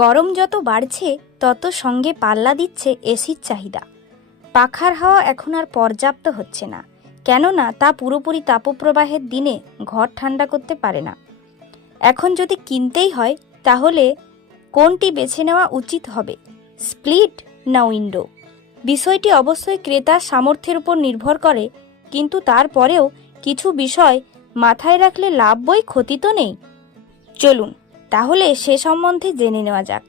গরম যত বাড়ছে, তত সঙ্গে পাল্লা দিচ্ছে এসির চাহিদা। পাখার হাওয়া এখন আর পর্যাপ্ত হচ্ছে না, কেননা তা পুরোপুরি তাপপ্রবাহের দিনে ঘর ঠান্ডা করতে পারে না। এখন যদি কিনতেই হয়, তাহলে কোনটি বেছে নেওয়া উচিত হবে, স্প্লিট না উইন্ডো? বিষয়টি অবশ্যই ক্রেতার সামর্থ্যের উপর নির্ভর করে, কিন্তু তারপরেও কিছু বিষয় মাথায় রাখলে লাভ বই ক্ষতি তো নেই। চলুন তাহলে সে সম্বন্ধে জেনে নেওয়া যাক।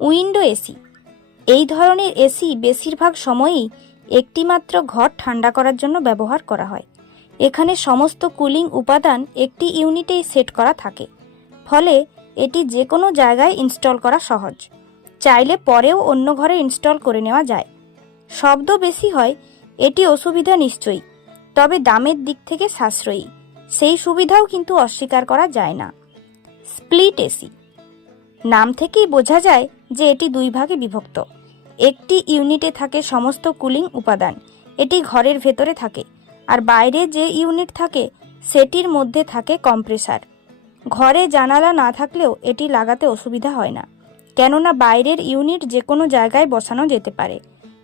Window AC. এই ধরনের এসি বেশিরভাগ সময়ই একটিমাত্র ঘর ঠান্ডা করার জন্য ব্যবহার করা হয়। এখানে সমস্ত কুলিং উপাদান একটি ইউনিটেই সেট করা থাকে। ফলে এটি যে কোনো জায়গায় ইনস্টল করা সহজ। চাইলে পরেও অন্য ঘরে ইনস্টল করে নেওয়া যায়। শব্দ বেশি হয়, এটি অসুবিধা নিশ্চয়ই, তবে দামের দিক থেকে সাশ্রয়ী। সেই সুবিধাও কিন্তু অস্বীকার করা যায় না। Split AC. নাম থেকেই বোঝা যায় যে এটি দুই ভাগে বিভক্ত। একটি ইউনিটে থাকে সমস্ত কুলিং উপাদান, এটি ঘরের ভেতরে থাকে, আর বাইরে যে ইউনিট থাকে, সেটির মধ্যে থাকে কম্প্রেসার। ঘরে জানালা না থাকলেও এটি লাগাতে অসুবিধা হয় না, কেননা বাইরের ইউনিট যে কোনো জায়গায় বসানো যেতে পারে।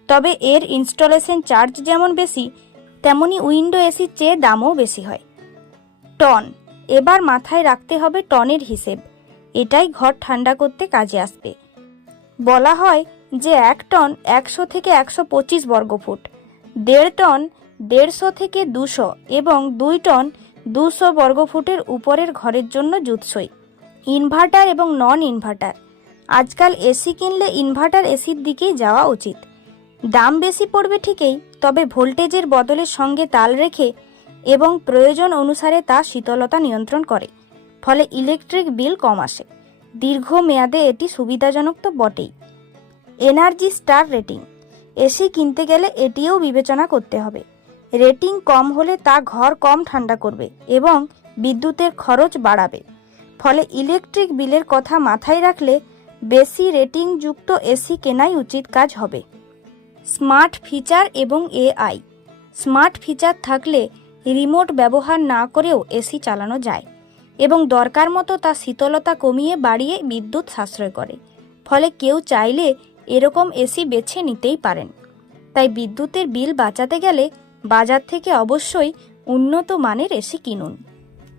তবে এর ইনস্টলেশন চার্জ যেমন বেশি, তেমনি উইন্ডো এসির চেয়ে দামও বেশি হয়। টন এবার মাথায় রাখতে হবে টনের হিসেব। এটাই ঘর ঠান্ডা করতে কাজে আসবে। বলা হয় যে এক টন একশো থেকে একশো পঁচিশ বর্গফুট, দেড় টন দেড়শো থেকে দুশো এবং দুই টন দুশো বর্গফুটের উপরের ঘরের জন্য জুৎসই। ইনভার্টার এবং নন ইনভার্টার, আজকাল এসি কিনলে ইনভার্টার এসির দিকেই যাওয়া উচিত। দাম বেশি পড়বে ঠিকই, তবে ভোল্টেজের বদলের সঙ্গে তাল রেখে এবং প্রয়োজন অনুসারে তা শীতলতা নিয়ন্ত্রণ করে, ফলে ইলেকট্রিক বিল কম আসে। দীর্ঘ মেয়াদে এটি সুবিধাজনক তো বটেই। এনার্জি স্টার রেটিং, এসি কিনতে গেলে এটিও বিবেচনা করতে হবে। রেটিং কম হলে তা ঘর কম ঠান্ডা করবে এবং বিদ্যুতের খরচ বাড়াবে, ফলে ইলেকট্রিক বিলের কথা মাথায় রাখলে বেশি রেটিংযুক্ত এসি কেনাই উচিত কাজ হবে। স্মার্ট ফিচার এবং এআই, স্মার্ট ফিচার থাকলে রিমোট ব্যবহার না করেও এসি চালানো যায় এবং দরকার মতো তা শীতলতা কমিয়ে বাড়িয়ে বিদ্যুৎ সাশ্রয় করে। ফলে কেউ চাইলে এরকম এসি বেছে নিতেই পারেন। তাই বিদ্যুতের বিল বাঁচাতে গেলে বাজার থেকে অবশ্যই উন্নত মানের এসি কিনুন।